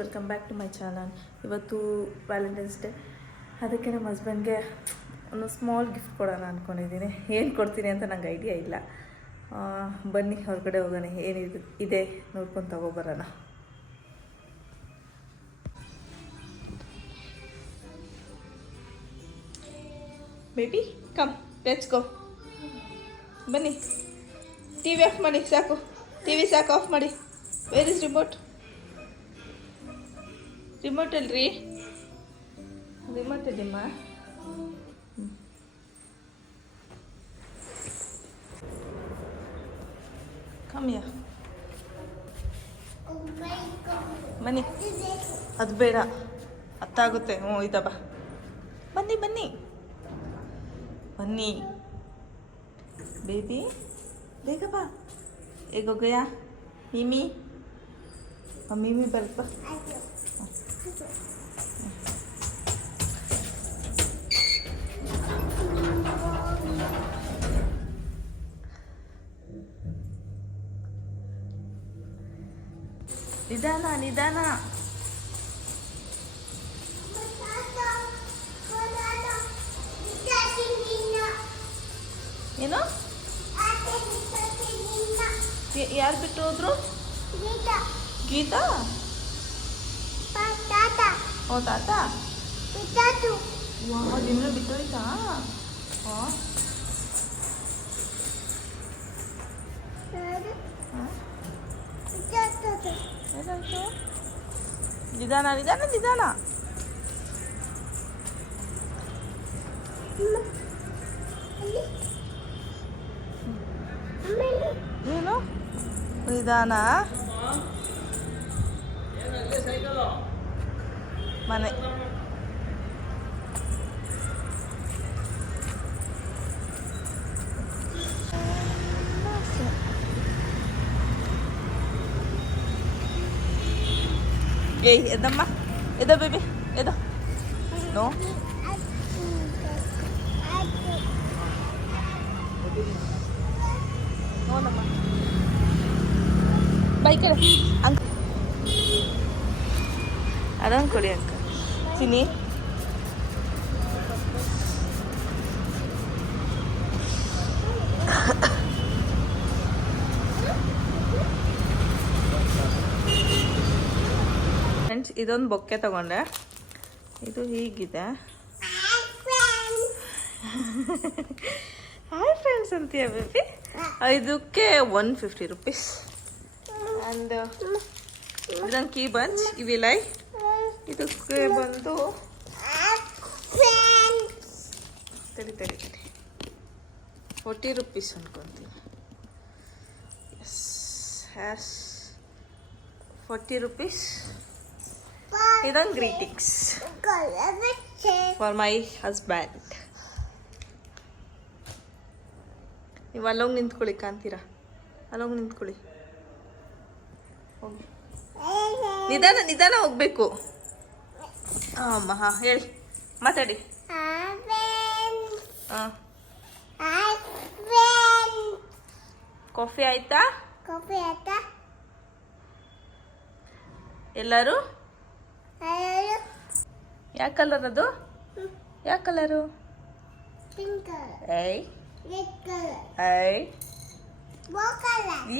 Welcome back to my channel. ಇವತ್ತು Valentine's day, ಅದಕ್ಕೆ ನಮ್ಮ ಹಸ್ಬೆಂಡ್ಗೆ ಒಂದು ಸ್ಮಾಲ್ ಗಿಫ್ಟ್ ಕೊಡೋಣ ಅಂದ್ಕೊಂಡಿದ್ದೀನಿ. ಏನು ಕೊಡ್ತೀನಿ ಅಂತ ನಂಗೆ ಐಡಿಯಾ ಇಲ್ಲ. ಬನ್ನಿ ಹೊರಗಡೆ ಹೋಗೋಣ, ಏನಿದೆ ಇದೆ ನೋಡ್ಕೊಂಡು ತಗೊಬರೋಣ. Baby come, let's go. ಬನ್ನಿ, ಟಿ ವಿ ಆಫ್ ಮಾಡಿ, ಸಾಕು ಟಿ ವಿ ಸಾಕು, ಆಫ್ ಮಾಡಿ. Where is remote? ರಿಮೋಟ್ ಅಲ್ರಿ, ರಿಮೋಟ್ ಇದೆಮ್ಮ. ಕಮ್ಮಿಯ ಬನ್ನಿ. ಅದು ಬೇಡ, ಅತ್ತಾಗುತ್ತೆ. ಇದ ಬಾ, ಬನ್ನಿ ಬನ್ನಿ ಬನ್ನಿ ಬೇಬಿ, ಬೇಗ ಬಾ. ಹೇಗೋಗಯ್ಯ ಮಿಮಿ? ಮಿಮಿ ಬರಪ್ಪ. ನಿಧಾನ ನಿಧಾನ. ಏನು? ಯಾರು ಬಿಟ್ಟು ಹೋದ್ರು? ಗೀತಾ? ಓ ತಾತ, ನಿಮ್ಮನ್ನ ಬಿಟ್ಟೋಯ್ತಾ? ಏನಾಯ್ತು? ನಿಧಾನ ನಿಧಾನ ನಿಧಾನ. ಏನು ನಿಧಾನ? ಮನೆ ಏಯ್ ಎದಮ್ಮ, ಎದ ಬೇಬಿ, ಎದ. ನೋ, ನೋಡಮ್ಮ ಬೈಕಡೆ ಅಂಕ ಅದೊಂದು ಕೊಡಿ ಅಂಕ ತಿನ್ನಿ. ಫ್ರೆಂಡ್ಸ್, ಇದೊಂದು ಬೊಕ್ಕೆ ತಗೊಂಡೆ. ಇದು ಹೀಗಿದೆ. ಹಾಯ್ ಫ್ರೆಂಡ್ಸ್ ಅಂತೀಯ ಬೇಬಿ? ಇದಕ್ಕೆ 150 rupees. ಆ್ಯಂಡ್ ಇದೊಂದು ಕೀ ಬಂಚ್, ಇವಿಲ್ಲ. ಇದಕ್ಕೆ ಬಂದು ತಡಿ 40 rupees ಅನ್ಕೊಂತೀನಿ. Yes 40 rupees. ಇದೊಂದು ಗ್ರೀಟಿಂಗ್ಸ್ ಫಾರ್ ಮೈ ಹಸ್ಬ್ಯಾಂಡ್. ನೀವು ಅಲ್ಲೋಗಿ ನಿಂತ್ಕೊಳ್ಳಿ, ಕಾಣ್ತೀರಾ? ಅಲ್ಲೋಗಿ ನಿಂತ್ಕೊಳ್ಳಿ. ಹೋಗಿ ನಿಧಾನ ನಿಧಾನ ಹೋಗ್ಬೇಕು. ಅಮ್ಮ ಹಾಂ ಹೇಳಿ, ಮಾತಾಡಿ. ಹಾಂ, ಕಾಫಿ ಆಯ್ತಾ? ಎಲ್ಲರೂ ಯಾವ ಕಲರ್ ಅದು? ಯಾವ ಕಲರು? ಏಯ್ ಏಯ್,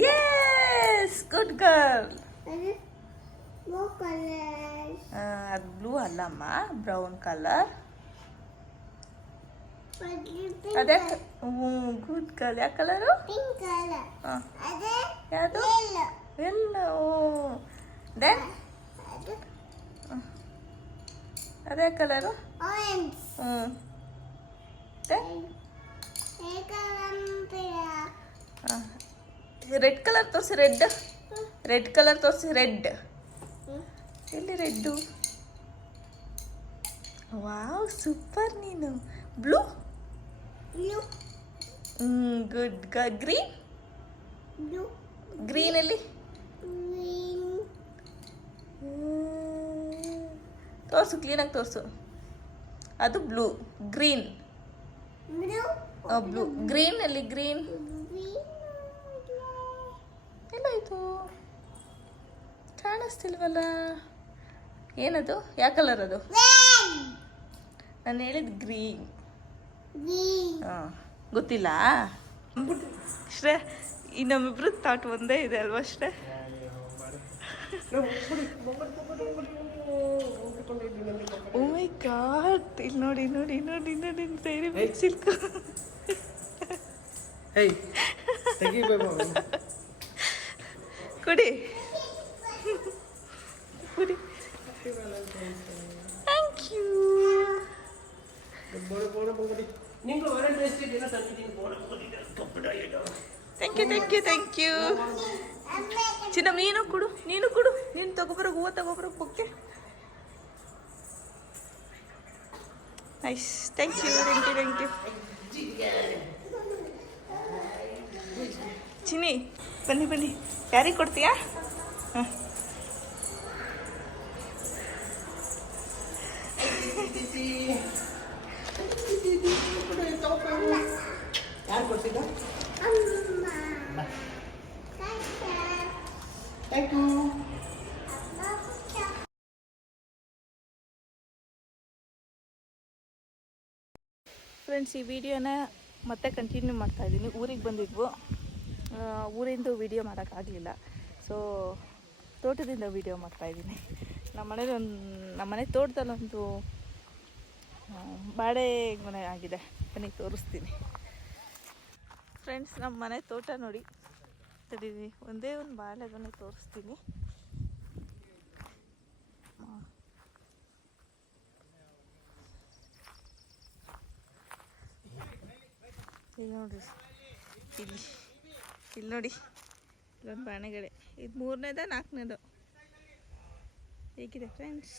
ಯೆಸ್, ಗುಡ್ ಗರ್ಲ್. ಅದು ಬ್ಲೂ ಅಲ್ಲಮ್ಮ, ಬ್ರೌನ್ ಕಲರ್. ಅದೇ ಗುಡ್ ಗರ್ಲ್. ಯಾವ ಕಲರು? ಯಾವುದು? ಎಲ್ಲೋ. ದೆನ್ ಅದೇ ಕಲರು? ರೆಡ್ ಕಲರ್ ತೋರಿಸಿ. ರೆಡ್ ಕಲರ್ ತೋರಿಸಿ. ರೆಡ್ ಎಲ್ಲಿ? ರೆಡ್ಡು. Wow, super. ನೀನು ಬ್ಲೂ. ಗುಡ್. ಗ್ರೀನ್. ಗ್ರೀನ್ ಎಲ್ಲಿ? ತೋರಿಸು, ಕ್ಲೀನಾಗಿ ತೋರಿಸು. ಅದು ಬ್ಲೂ. ಗ್ರೀನ್. ಬ್ಲೂ. ಗ್ರೀನ್ ಅಲ್ಲಿ? ಗ್ರೀನ್ ಎಲ್ಲಾಯ್ತು? ಕಾಣಿಸ್ತಿಲ್ವಲ್ಲ. ಏನದು? ಯಾವ ಕಲರ್ ಅದು? ನಾನು ಹೇಳಿದ ಗ್ರೀನ್. ಹಾಂ, ಗೊತ್ತಿಲ್ಲ ಅಷ್ಟೇ. ಈ ನಮ್ಮಿಬ್ರು ಥಾಟ್ ಒಂದೇ ಇದೆ ಅಲ್ವಾ ಅಷ್ಟೇ. ಓ ಮೈ ಗಾಡ್, ಇಲ್ಲಿ ನೋಡಿ ನೋಡಿ ನೋಡಿ ನೋಡಿ ಸೇರಿ ಸಿಲ್ಕ ಕುಡಿ ಕುಡಿ. Thank you. Thank you thank you thank you. ಚಿನ್ನ ನೀನು ಕೊಡು, ನೀನು ಕೊಡು. ನೀನು ತಗೊಬರೋ ಹೂವು ತಗೊಬರೋ bouquet. Nice, thank you thank you thank you. ಚಿನ್ನಿ ಬನ್ನಿ ಬನ್ನಿ, ಯಾರಿಗೆ ಕೊಡ್ತೀಯಾ? ಹಾಂ, ಯಾರು ಕೊಡ್ತಿದ್ದ? Thank you. ಫ್ರೆಂಡ್ಸ್, ಈ ವಿಡಿಯೋನ ಮತ್ತೆ ಕಂಟಿನ್ಯೂ ಮಾಡ್ತಾಯಿದ್ದೀನಿ. ಊರಿಗೆ ಬಂದಿದ್ವು, ಊರಿಂದು ವಿಡಿಯೋ ಮಾಡೋಕ್ಕಾಗಲಿಲ್ಲ. ಸೊ ತೋಟದಿಂದ ವಿಡಿಯೋ ಮಾಡ್ತಾಯಿದ್ದೀನಿ. ನಮ್ಮನೆ ತೋಟದಲ್ಲೊಂದು ಬಾಳೆ ಗೊನೆ ಆಗಿದೆ, ಬನ್ನಿ ತೋರಿಸ್ತೀನಿ. ಫ್ರೆಂಡ್ಸ್, ನಮ್ಮ ಮನೆ ತೋಟ ನೋಡಿ, ತಡೀರಿ ಒಂದೇ ಒಂದು ಬಾಳೆಗೊನೆ ತೋರಿಸ್ತೀನಿ. ಇಲ್ಲಿ ನೋಡಿರಿ, ಇಲ್ಲಿ ನೋಡಿ, ಇಲ್ಲೊಂದು ಬಾಣೆಗಡೆ. ಇದು 3ನೇದ 4ನೇದು. ಹೇಗಿದೆ ಫ್ರೆಂಡ್ಸ್?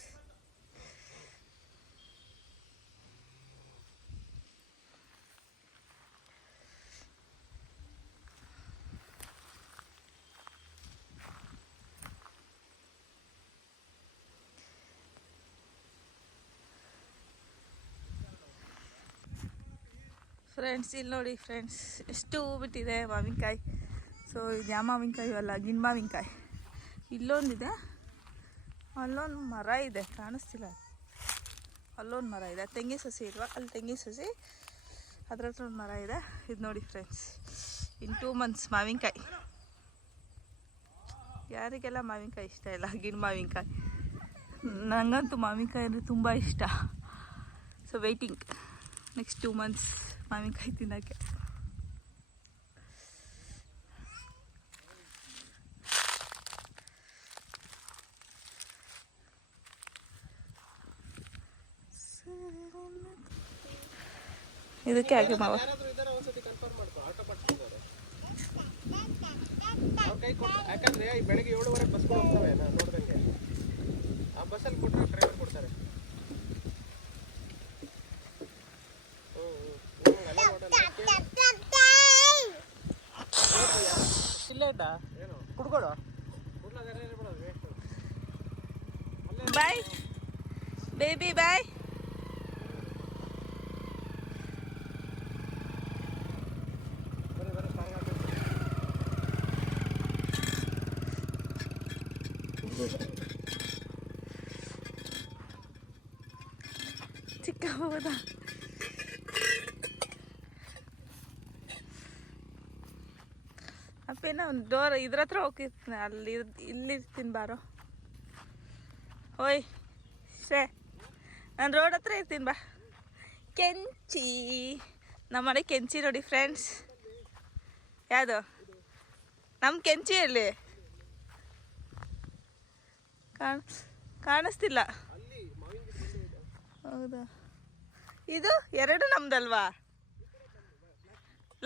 ಫ್ರೆಂಡ್ಸ್, ಇಲ್ಲಿ ನೋಡಿ ಫ್ರೆಂಡ್ಸ್, ಎಷ್ಟು ಹೂ ಬಿಟ್ಟಿದೆ ಮಾವಿನಕಾಯಿ. ಸೊ ಇದು ಯಾವ ಮಾವಿನಕಾಯಿ ಅಲ್ಲ, ಗಿಣ್ ಮಾವಿನಕಾಯಿ. ಇಲ್ಲೊಂದಿದೆ, ಅಲ್ಲೊಂದು ಮರ ಇದೆ, ಕಾಣಿಸ್ತಿಲ್ಲ. ಅಲ್ಲೊಂದು ಮರ ಇದೆ, ತೆಂಗಿನ ಸಸಿ ಇಲ್ವಾ, ಅಲ್ಲಿ ತೆಂಗಿನ ಸಸಿ, ಅದ್ರ ಹತ್ರ ಒಂದು ಮರ ಇದೆ. ಇದು ನೋಡಿ ಫ್ರೆಂಡ್ಸ್, ಇನ್ 2 months ಮಾವಿನಕಾಯಿ. ಯಾರಿಗೆಲ್ಲ ಮಾವಿನಕಾಯಿ ಇಷ್ಟ ಇಲ್ಲ, ಗಿಣ್ ಮಾವಿನಕಾಯಿ. ನನಗಂತೂ ಮಾವಿನಕಾಯಿ ಅಂದರೆ ತುಂಬ ಇಷ್ಟ. ಸೊ ವೆಯ್ಟಿಂಗ್ ನೆಕ್ಸ್ಟ್ 2 months ಮಾವಿನಕಾಯಿ ತಿನ್ನೋಕ್ಕೆ. ಇದಕ್ಕೆ ಹಾಗೆ ಮಾವ ಯಾಕಂದ್ರೆ ಬೆಳಗ್ಗೆ 7:15 ಬಸ್ಗಳು ಹೋಗ್ತವೆ. ನಾನು ನೋಡ್ದಂಗೆ ಆ ಬಸ್ಸಲ್ಲಿ ಕೊಟ್ಟರೆ ಡ್ರೈವರ್ ಕೊಡ್ತಾರೆ. ಕುಡ್ಕೊಡು. ಬಾಯ್ ಬೇಬಿ, ಬಾಯ್. ಚಿಕ್ಕ ಹೌದಾ? ಅಪ್ಪೇನ ಒಂದು ಡೋರ್ ಇದ್ರ ಹತ್ರ ಹೋಗಿರ್ತೀನಿ, ಅಲ್ಲಿ ಇಲ್ಲಿರ್ತೀನಿ ಬಾರೋ. ಓಯ್ ಶೇ, ನಾನು ರೋಡ್ ಹತ್ರ ಇರ್ತೀನಿ ಬಾ. ಕೆಂಚಿ, ನಮ್ಮ ಮನೆ ಕೆಂಚಿ ನೋಡಿ ಫ್ರೆಂಡ್ಸ್. ಯಾವುದು ನಮ್ಮ ಕೆಂಚಿಯಲ್ಲಿ ಕಾಣಿಸ್ತಿಲ್ಲ. ಹೌದಾ? ಇದು 2 ನಮ್ದಲ್ವಾ?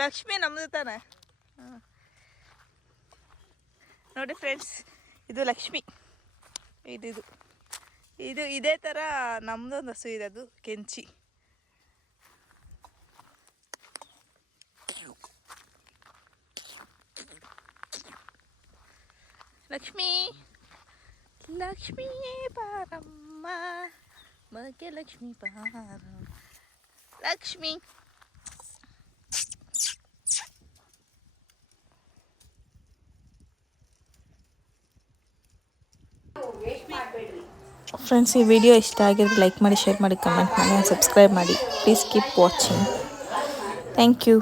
ಲಕ್ಷ್ಮಿ ನಮ್ದು ತಾನೆ. ಹಾಂ ನೋಡಿ ಫ್ರೆಂಡ್ಸ್, ಇದು ಲಕ್ಷ್ಮಿ. ಇದು ಇದೇ ಥರ ನಮ್ಮದೊಂದು ಹಸು ಇದೆ, ಅದು ಕೆಂಚಿ. ಲಕ್ಷ್ಮಿ, ಲಕ್ಷ್ಮಿಯೇ ಬಾರಮ್ಮ, ಮಗೆ ಲಕ್ಷ್ಮಿ ಬಾರಮ್ಮ. ಲಕ್ಷ್ಮಿ, ಫ್ರೆಂಡ್ಸ್, ಈ ವಿಡಿಯೋ ಇಷ್ಟ ಆಗಿದ್ರೆ ಲೈಕ್ ಮಾಡಿ, ಶೇರ್ ಮಾಡಿ, ಕಮೆಂಟ್ ಮಾಡಿ, ಸಬ್ಸ್ಕ್ರೈಬ್ ಮಾಡಿ. Please keep watching. Thank you.